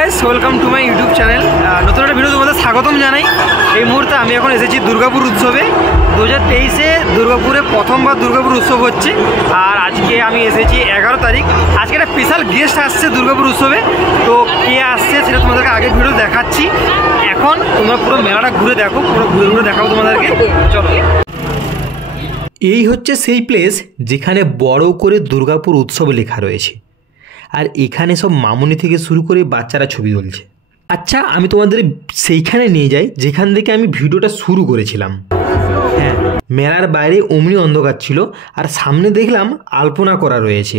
Guys, welcome to my YouTube channel. নতুন একটা video তোমাদের স্বাগতম জানাই। এই মুহূর্তে আমি এখন এসেছি দুর্গাপুর উৎসবে। 2023-এ দুর্গাপুরে প্রথমবার দুর্গাপুর উৎসব হচ্ছে, আর আজকে আমি এসেছি 11 তারিখ। আজকে একটা স্পেশাল গেস্ট আসছে দুর্গাপুর উৎসবে। তো কে আসছে সেটা তোমাদেরকে আগের ভিডিও দেখাচ্ছি। এখন তোমরা পুরো মেলাটা ঘুরে দেখো, পুরো ঘুরে ঘুরে দেখাবো তোমাদেরকে। চলো। এই হচ্ছে সেই প্লেস যেখানে বড় করে দুর্গাপুর উৎসব লেখা রয়েছে, আর এখানে সব মামুনি থেকে শুরু করে বাচ্চারা ছবি তুলছে। আচ্ছা, আমি তোমাদের সেইখানে নিয়ে যাই যেখান থেকে আমি ভিডিওটা শুরু করেছিলাম। হ্যাঁ, মেলার বাইরে অমনি অন্ধকার ছিল, আর সামনে দেখলাম আলপনা করা রয়েছে,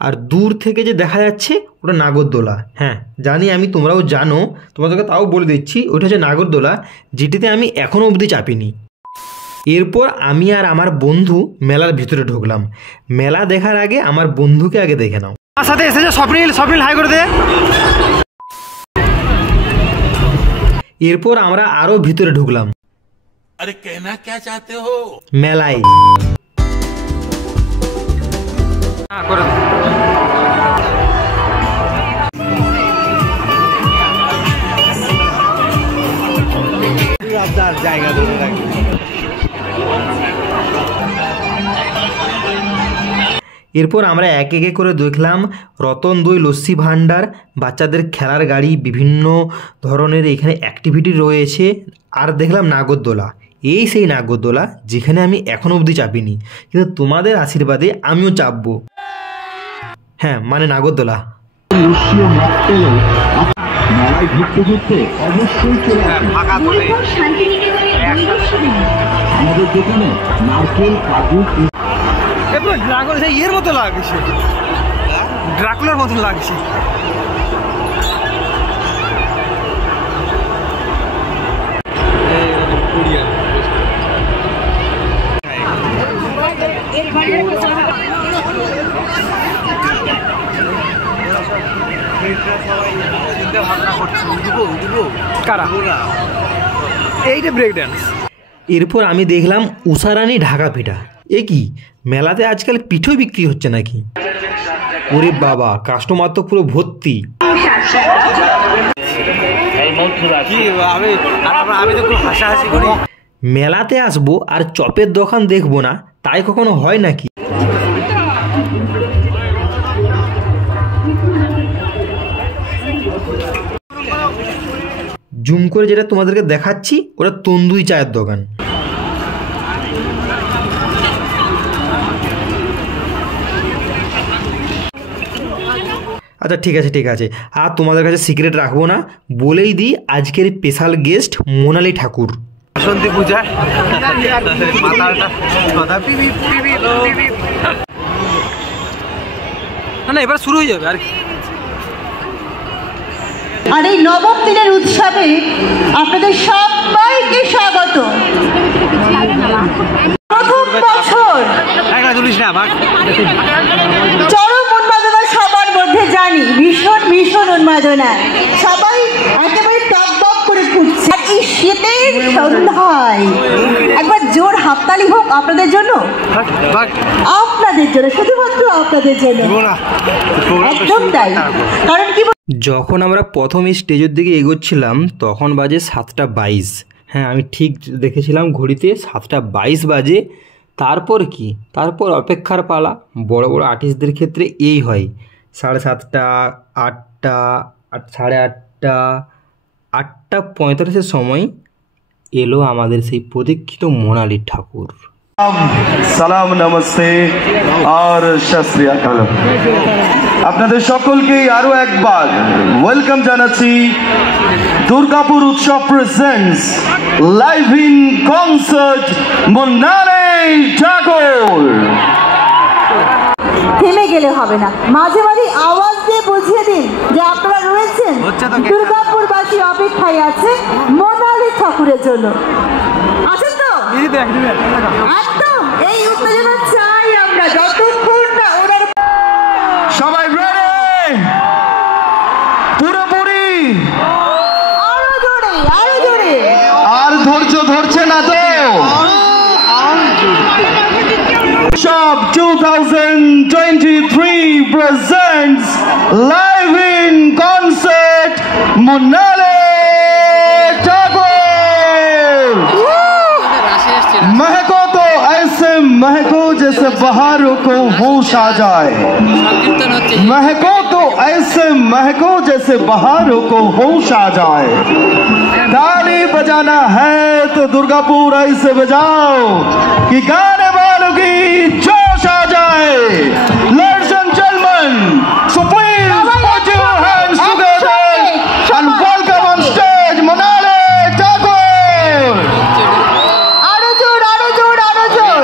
আর দূর থেকে যে দেখা যাচ্ছে ওটা নাগরদোলা। হ্যাঁ জানি আমি, তোমরাও জানো, তোমাদেরকে তাও বলে দিচ্ছি, ওটা হচ্ছে নাগরদোলা, যেটিতে আমি এখনও অবধি চাপিনি। এরপর আমি আর আমার বন্ধু মেলার ভিতরে ঢুকলাম। মেলা দেখার আগে আমার বন্ধুকে আগে দেখে নাও। আমার সাথে এসেছে স্বপ্নিল। স্বপ্নিল, হাই করে দে। এরপর আমরা আরো ভিতরে ঢুকলাম। আরে কেনা কে চাতে হো মেলায়। জায়গা এরপর আমরা এক একে করে দেখলাম রতন দই লস্যি ভাণ্ডার, বাচ্চাদের খেলার গাড়ি, বিভিন্ন ধরনের এখানে অ্যাক্টিভিটি রয়েছে, আর দেখলাম নাগরদোলা। এই সেই নাগরদোলা যেখানে আমি এখনও অবধি চাপিনি, কিন্তু তোমাদের আশীর্বাদে আমিও চাপবো। হ্যাঁ, মানে নাগরদোলা। এর মতো লাগছে, ড্রাকুলার মতো লাগছে। এইটা ব্রেক ডান্স। এরপর আমি দেখলাম উষারানি ঢাকা পিঠা। এ কি, মেলাতে আজকাল পিঠো বিক্রি হচ্ছে নাকি? ওরে বাবা, কাস্টমার তো পুরো ভর্তি। মেলাতে আসবো আর চপের দোকান দেখবো না, তাই কখনো হয় নাকি? জুম করে যেটা তোমাদেরকে দেখাচ্ছি ওটা তন্দুরি চায়ের দোকান। আচ্ছা ঠিক আছে ঠিক আছে, আর তোমাদের কাছে সিক্রেট রাখবো না, বলেই দিই আজকের স্পেশাল গেস্ট মোনালি ঠাকুর। বাসন্তী পূজা না, এবার শুরু হয়ে যাবে আর কি। আর এই নবম দিনের উৎসবে আপনাদের সবাইকে স্বাগত। প্রথম বছর চরম উন্মাদনা সবার মধ্যে, জানি ভীষণ ভীষণ উন্মাদনা, সবাই একেবারে টকবক করে ফুটছে। এই শীতের সন্ধ্যায় একবার জোর হাততালি হোক আপনাদের জন্য, আপনাদের জন্য, শুধুমাত্র আপনাদের জন্য। একদম তাই। কারণ কি, যখন আমরা প্রথম এই স্টেজের দিকে এগোচ্ছিলাম তখন বাজে 7:22। হ্যাঁ, আমি ঠিক দেখেছিলাম ঘড়িতে 7:22 বাজে। তারপর কি, তারপর অপেক্ষার পালা। বড় বড় আর্টিস্টদের ক্ষেত্রে এই হয়, 7:30, 8টা, 8:30, 8:45 সময় এলো আমাদের সেই প্রতীক্ষিত মোনালি ঠাকুর। সালাম, নমস্তে আর সত শ্রী আকাল। আপনাদের সকলকে আরো একবার ওয়েলকাম জানাচ্ছি। দুর্গাপুর উৎসব presents live in concert Monali Thakur. থেমে গেলে হবে না, মাঝে মাঝে আওয়াজ দিয়ে বুঝিয়ে দিন যে আপনারা রয়েছেন। দুর্গাপুরবাসী অপেক্ষায় আছে মোনালি ঠাকুরের জন্য। আছেন তো? একদম এই উত্তেজনা চাই আমরা, যতক্ষণ না ওনার। সবাই রেডি? পুরোপুরি? আরো জোরে, আরো জোরে। আর ধৈর্য ধরছে না তো? সব 2023 presents live in concert Monali Thakur. महको तो ऐसे महको जैसे बहारों को होश आ जाए, महको तो ऐसे महको जैसे बहारों को होश आ जाए। ताली बजाना है तो दुर्गापुर ऐसे बजाओ कि गाने वालों की जोश आ जाए। Ladies and gentlemen, so please put your hands together and welcome on stage Monali Thakur. আরো জোর আরো জোর আরো জোর।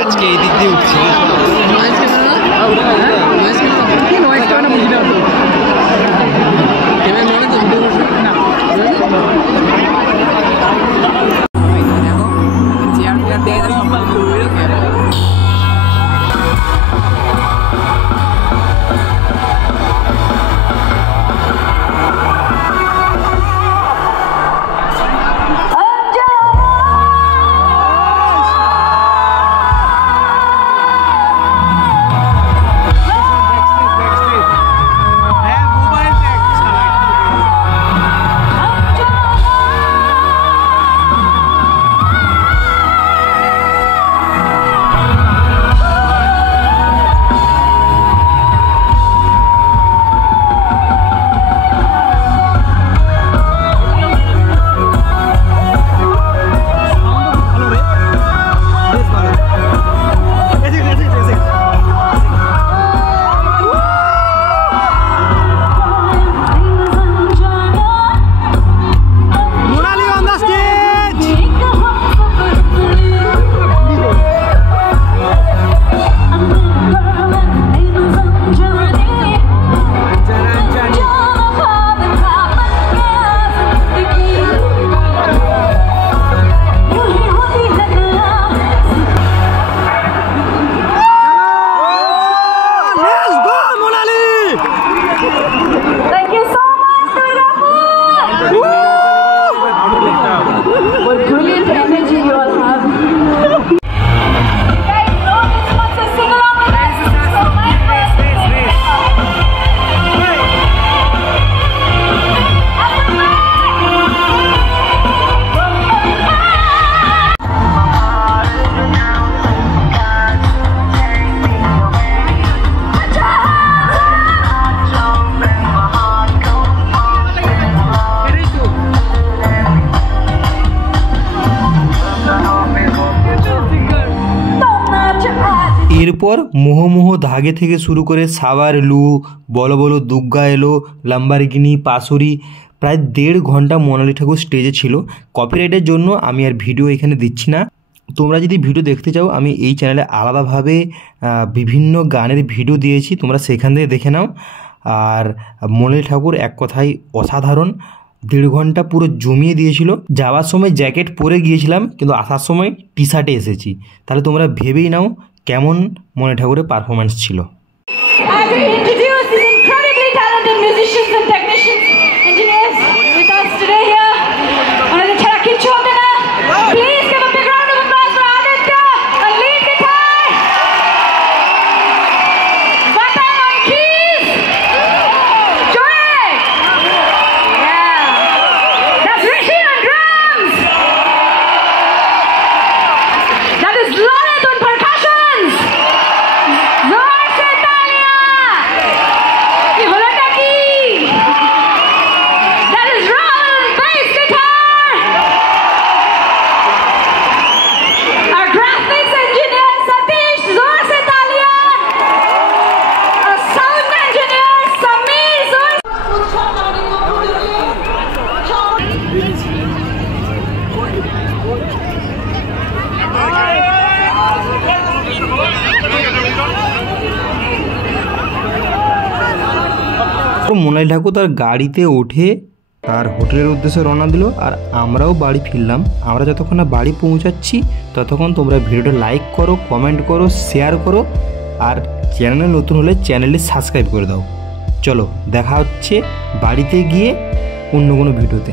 এরপর মোহমোহ ধাগে থেকে শুরু করে সাবার লু, বলো বলো দুগ্গা এলো, লাম্বারগিনি, পাসুরি, প্রায় 1.5 ঘন্টা মোনালি ঠাকুর স্টেজে ছিল। কপিরাইটের জন্য আমি আর ভিডিও এখানে দিচ্ছি না। তোমরা যদি ভিডিও দেখতে চাও আমি এই চ্যানেলে আলাদাভাবে বিভিন্ন গানের ভিডিও দিয়েছি, তোমরা সেখান থেকে দেখে নাও। আর মোনালি ঠাকুর এক কথায় অসাধারণ, 1.5 ঘন্টা পুরো জমিয়ে দিয়েছিল। যাওয়ার সময় জ্যাকেট পরে গিয়েছিলাম, কিন্তু আসার সময় টি শার্টে এসেছি। তাহলে তোমরা ভেবেই নাও কেমন মোনালি ঠাকুরের পারফরমেন্স ছিল। As we introduce these incredibly talented musicians and technicians, engineers with us today here, उन्होंने छड़ा किच्छु होते ना, please give a big round of applause for Aditya on lead guitar, Vatan on keys, Joy, yeah, that's Rishi on drums, that is Lalit on percussions, जोर से तालियां! ये होता की? That is Rahul bass guitar. Our graphics engineer Satish, जोर से तालियां! Our sound engineer Sameer, जोर মোনালি ঠাকুর তার গাড়িতে উঠে তার হোটেলের উদ্দেশ্যে রওনা দিল, আর আমরাও বাড়ি ফিরলাম। আমরা যতক্ষণ না বাড়ি পৌঁছাচ্ছি ততক্ষণ তোমরা ভিডিওটা লাইক করো, কমেন্ট করো, শেয়ার করো, আর চ্যানেলে নতুন হলে চ্যানেলটি সাবস্ক্রাইব করে দাও। চলো দেখা হচ্ছে বাড়িতে গিয়ে অন্য কোনো ভিডিওতে।